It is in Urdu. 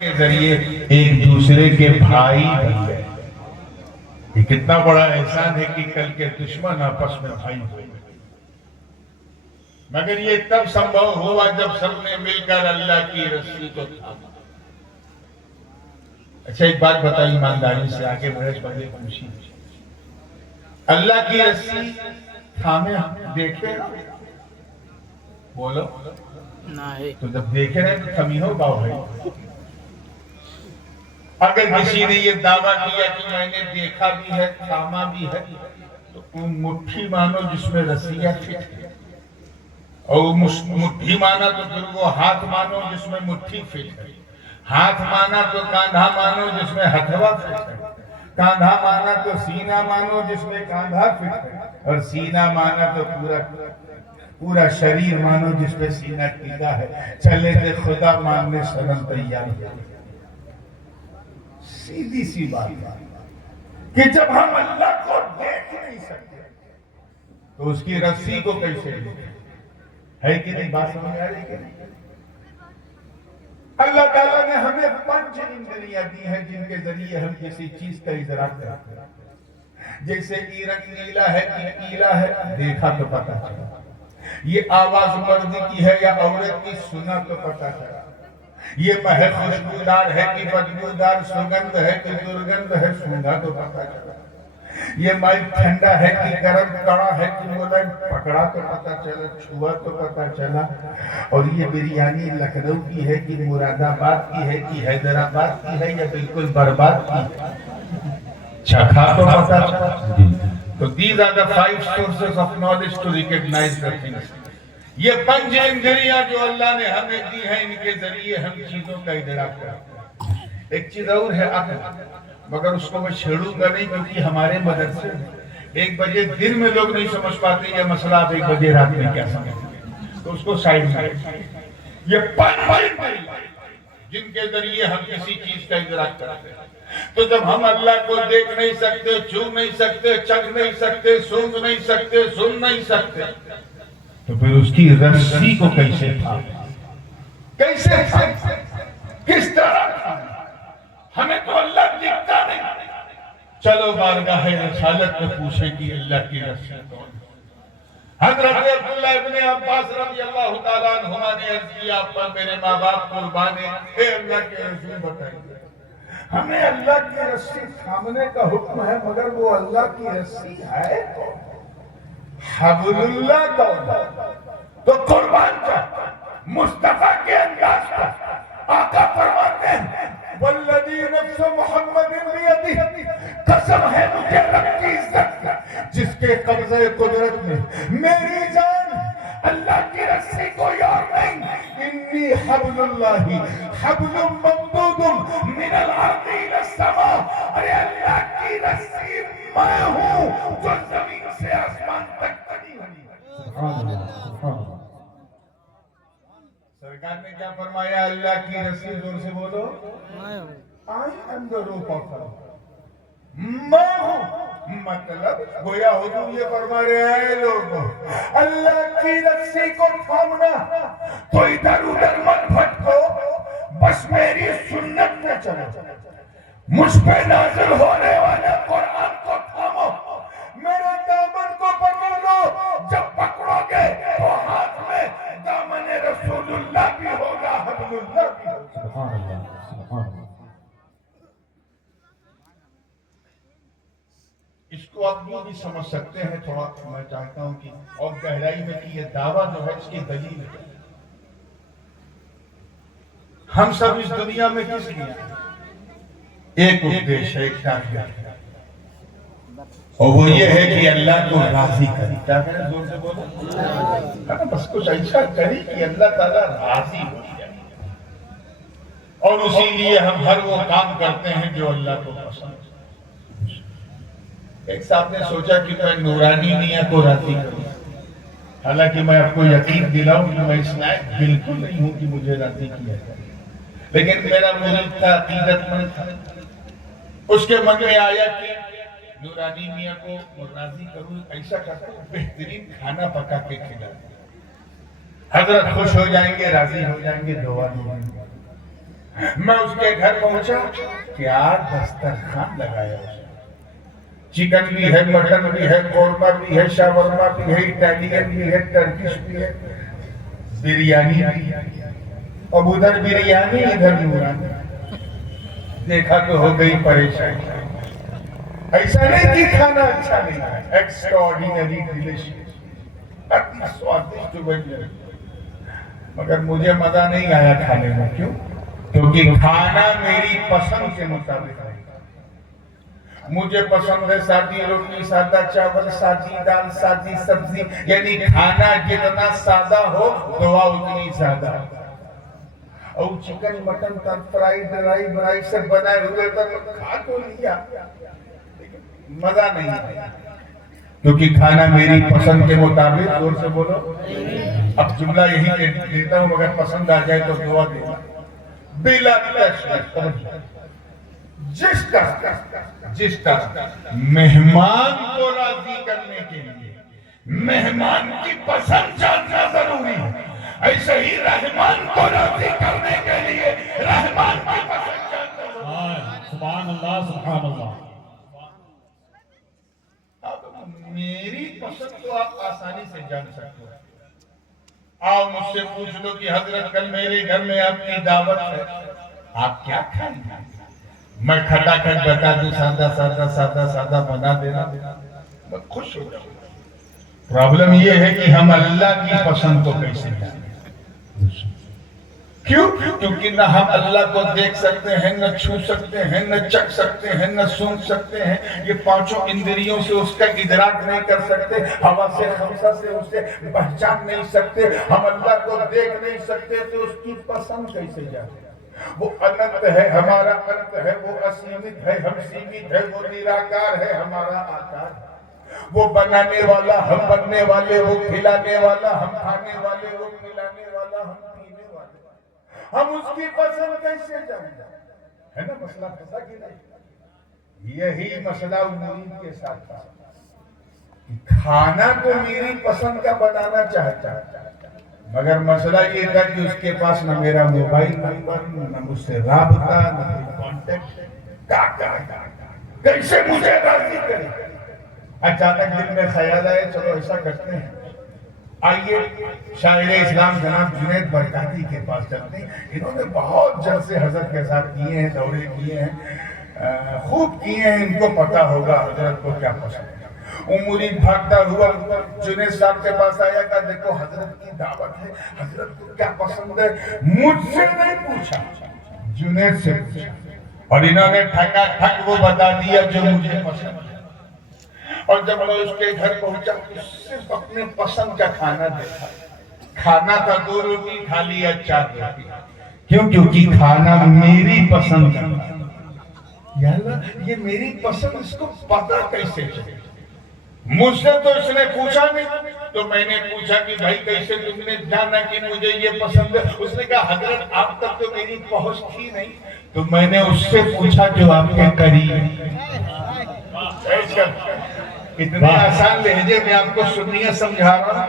کے ذریعے ایک دوسرے کے بھائی بن گئے۔ یہ کتنا بڑا احسان ہے کہ کل کے دشمن آپس میں بھائی ہوئے، مگر یہ تب سمبھو ہوا جب سب نے مل کر اللہ کی رسی کو تھاما۔ اچھا ایک بات بتائی ایمانداری سے، آگے بڑھے بڑے خوشی، اللہ کی رسی تھامے دیکھے نا، بولو تو جب دیکھے رہے تو تھمی ہو باؤ بھائی۔ اگر کسی نے یہ دعویٰ کیا کہ میں نے دیکھا بھی ہے تھاما بھی ہے، تو مٹھی مانو جس میں رسیاں فٹ ہے، اور مٹھی مانا تو پھر وہ ہاتھ مانو جس میں مٹھی فٹ ہے، ہاتھ مانا تو کاندھا مانو جس میں ہتھوا فٹ ہے، کاندھا مانا تو سینہ مانو جس میں کاندھا فٹ ہے، اور سینہ مانا تو پورا شریر مانو جس میں سینہ ٹکا ہے۔ چلے تھے خدا ماننے صنم تیار ہے۔ سیدھی سی بات کہ جب ہم اللہ کو دیکھ نہیں سکتے تو اس کی رسی کو کیسے دیکھیں؟ ہے کہ نہیں؟ بات سمجھ آ رہی کہ نہیں؟ اللہ تعالیٰ نے ہمیں 5 اندریاں دی ہیں جن کے ذریعے ہم کسی چیز کا ادراک کرتے ہیں۔ جیسے ایرک نیلا ہے کہ پیلا ہے، دیکھا تو پتہ چلا۔ یہ آواز مرد کی ہے یا عورت کی، سنا تو پتہ چلا۔ یہ مہک خوشبودار ہے کہ بدبودار، سگندھ ہے کہ درگندھ ہے، سونگھا تو پتہ چلا۔ یہ مائی ٹھنڈا ہے کہ گرم، کڑا ہے کہ ملائم، پکڑا تو پتہ چلا، چھوا تو پتہ چلا۔ اور یہ بریانی لکھنؤ کی ہے کہ مراد آباد کی ہے کہ حیدرآباد کی ہے یا بالکل برباد کی، چکھا تو پتہ چلا۔ تو these are the 5 sources of knowledge to recognize the things۔ یہ 5 اندریاں جو اللہ نے ہمیں دی ہیں، ان کے ذریعے ہم چیزوں کا ادراک کرتے ہیں۔ ایک چیز اور ہے عقل، مگر اس کو میں چھیڑوں گا نہیں کیونکہ ہمارے مدرسے 1 بجے دن میں لوگ نہیں سمجھ پاتے یہ مسئلہ، آپ 1 بجے رات میں کیا سمجھتے، تو اس کو سائڈ میں۔ یہ 5 اندریاں جن کے ذریعے ہم کسی چیز کا ادراک کرتے ہیں، تو جب ہم اللہ کو دیکھ نہیں سکتے، چھو نہیں سکتے، چکھ نہیں سکتے، سونگ نہیں سکتے، سن نہیں سکتے، تو پھر اس کی رسی کو کیسے تھا، کیسے تھا، کس طرح تھا؟ ہمیں تو اللہ دکھتا نہیں۔ چلو بارگاہ رسالت میں پوچھیں کہ اللہ کی رسی کون ہے؟ حضرت عبداللہ ابن عباس رضی اللہ تعالیٰ عنہما نے عرض کیا، آپ پر میرے ماں باپ قربان ہیں، اے اللہ کے رسول بتائیے، ہمیں اللہ کی رسی تھامنے کا حکم ہے، مگر وہ اللہ کی رسی ہے کون؟ حبل اللہ کون ہے؟ تو قربان کا مصطفیٰ کے انداز کا آقا فرماتے ہیں، والذی نفس محمد بیدہ، قسم ہے مجھے رب کی عزت کا جس کے قبضہ قدرت میں میری جان اللہ کی رسی کوئی اور نہیں۔ انی حبل اللہ حبل ممدود من الارض الى السماء، ارے اللہ کی رسی میں ہوں جو زمین سے آسمان تک بنی ہوئی ہے۔ سبحان اللہ، سبحان اللہ۔ سرکار نے کیا فرمایا؟ اللہ کی رسی، زور سے بولو، I am the rope of Allah، میں ہوں۔ مطلب گویا حضور یہ فرما رہے ہیں، لوگوں اللہ کی رسی کو تھامنا تو ادھر ادھر مت بھٹکو، بس میری سنت میں چلو، مجھ پہ نازل ہونے والے قرآن کو تھامو، میرے دامن کو پکڑ لو۔ جب پکڑو گے تو ہاتھ میں دامن رسول اللہ بھی ہوگا، حبل اللہ بھی ہوگا۔ سبحان اللہ، سبحان اللہ۔ اس کو آپ بھی سمجھ سکتے ہیں، تھوڑا میں چاہتا ہوں کہ اور گہرائی میں کہ یہ دعویٰ جو ہے اس کی دلیل ہے۔ ہم سب اس دنیا میں کس لیے ہیں؟ ایک اپدیش ہے، ایک ٹارگٹ ہے، اور وہ یہ ہے کہ اللہ کو راضی کری۔ کیا کہنا؟ زور سے بولو، بس کچھ ایسا کری کہ اللہ تعالیٰ راضی ہو جائے، اور اسی لیے ہم ہر وہ کام کرتے ہیں جو اللہ کو پسند ہے۔ ایک صاحب نے سوچا کہ میں نورانی میاں کو راضی کروں، حالانکہ میں آپ کو یقین دلاؤں کہ میں اس لائق بالکل نہیں ہوں کہ مجھے راضی کیا جائے، لیکن میرا مرید تھا، عقیدت مند تھا، اس کے من میں آیا کہ نورانی میاں کو راضی کروں، ایسا کرتا ہوں بہترین کھانا پکا کے کھلاؤں، حضرت خوش ہو جائیں گے، راضی ہو جائیں گے، دعا دیں گے۔ میں اس کے گھر پہنچا، کیا دسترخوان لگایا اس نے، چکن بھی ہے، مٹن بھی ہے، قورمہ بھی ہے، شاورما بھی ہے، اٹالین بھی ہے، ٹرکش بھی ہے، بریانی بھی ہے، اب ادھر بریانی ادھر نورانی، دیکھا تو ہو گئی پریشانی۔ ایسا نہیں کہ کھانا اچھا نہیں ہے، ایکسٹراڈینری ڈیلیشیس، اتنا سوادشٹ بن، مگر مجھے مزہ نہیں آیا کھانے میں۔ کیوں؟ کیونکہ کھانا میری پسند کے مطابق ہے۔ مجھے پسند ہے سادی روٹی، سادہ چاول، سادی دال، سادی سبزی، یعنی کھانا جتنا سادہ ہو دعا اتنی زیادہ۔ اور چکن مٹن کا فرائی سے بنائے ہوئے تو کھا تو لیا، مزہ نہیں آیا، کیونکہ کھانا میری پسند کے مطابق۔ زور سے بولو۔ اب جملہ یہی دیتا ہوں، اگر پسند آ جائے تو دعا دینا، بلا تشریف، جس طرح مہمان کو راضی کرنے کے لیے مہمان کی پسند جاننا ضروری ہے، ایسے ہی رحمان کو راضی کرنے کے لیے رحمان کی پسند جاننا ضروری ہے۔ سبحان اللہ، سبحان اللہ۔ اب میری پسند تو آپ آسانی سے جان سکتے ہو۔ آؤ مجھ سے پوچھ لو کہ حضرت کل میرے گھر میں آپ کی دعوت ہے، آپ کیا کھائیں گے؟ میں کھٹا کھٹ بتا دوں، سادہ سادہ سادہ سادہ بنا دینا، میں خوش ہو جاؤں۔ پرابلم یہ ہے کہ ہم اللہ کی پسند کو کیسے جانیں؟ کیوں؟ کیونکہ نہ ہم اللہ کو دیکھ سکتے ہیں، نہ چھو سکتے ہیں، نہ چکھ سکتے ہیں، نہ سونگھ سکتے ہیں، یہ پانچوں اندریوں سے اس کا ادراک نہیں کر سکتے، ہوا سے خمسہ سے اسے پہچان نہیں سکتے، ہم اللہ کو دیکھ نہیں سکتے، تو اس کی پسند کیسے جانیں؟ وہ انت ہے، ہمارا انت ہے، وہ اسیمت ہے، ہم سیمت ہے، وہ نراکار ہے، ہمارا آکار ہے، وہ بنانے والا، ہم بننے والے، وہ کھلانے والا، ہم کھانے والے، وہ کھلانے والا، ہم پینے والے، ہم اس کی پسند کیسے جانیں؟ ہے نا مسئلہ پتہ کہ نہیں؟ یہی مسئلہ مرید کے ساتھ تھا، کھانا کو میری پسند کا بنانا چاہتا ہے، مگر مسئلہ یہ تھا کہ اس کے پاس نہ میرا موبائل نمبر، نہ مجھ سے رابطہ، نہ کوئی کانٹیکٹ، کیسے مجھے راضی کرے؟ اچانک دل میں خیال آیا، چلو ایسا کرتے ہیں، آئیے شاعر اسلام جناب جنید برکاتی کے پاس چلتے ہیں، انہوں نے بہت جلسے حضرت کے ساتھ کیے ہیں، دورے کیے ہیں، خوب کیے ہیں، ان کو پتا ہوگا حضرت کو کیا پسند ہے۔ مرید بھاگتا ہوا جنید صاحب کے پاس آیا، کہا دیکھو حضرت کی دعوت ہے، حضرت کو کیا پسند ہے؟ مجھ سے نہیں پوچھا، جنید سے پوچھا، اور انہوں نے ٹھکا ٹھک وہ بتا دیا جو مجھے پسند ہے۔ اور جب میں اس کے گھر پہنچا، صرف اپنے پسند کا کھانا دیکھا، کھانا تھا 2 روٹی، کھا لیا 4 روٹی، کیوں؟ کیونکہ کھانا میری پسند کا تھا۔ یا اللہ، یہ میری پسند اس کو پتا کیسے چلے؟ مجھ سے تو اس نے پوچھا نہیں، تو میں نے پوچھا کہ بھائی کیسے تم نے جانا کہ مجھے یہ پسند ہے؟ اس نے کہا حضرت آپ تک تو میری پہنچ تھی نہیں، تو میں نے اس سے پوچھا جو آپ کے قریب ہے۔ اتنے آسان لہجے میں آپ کو سنیے، سمجھا رہا ہوں۔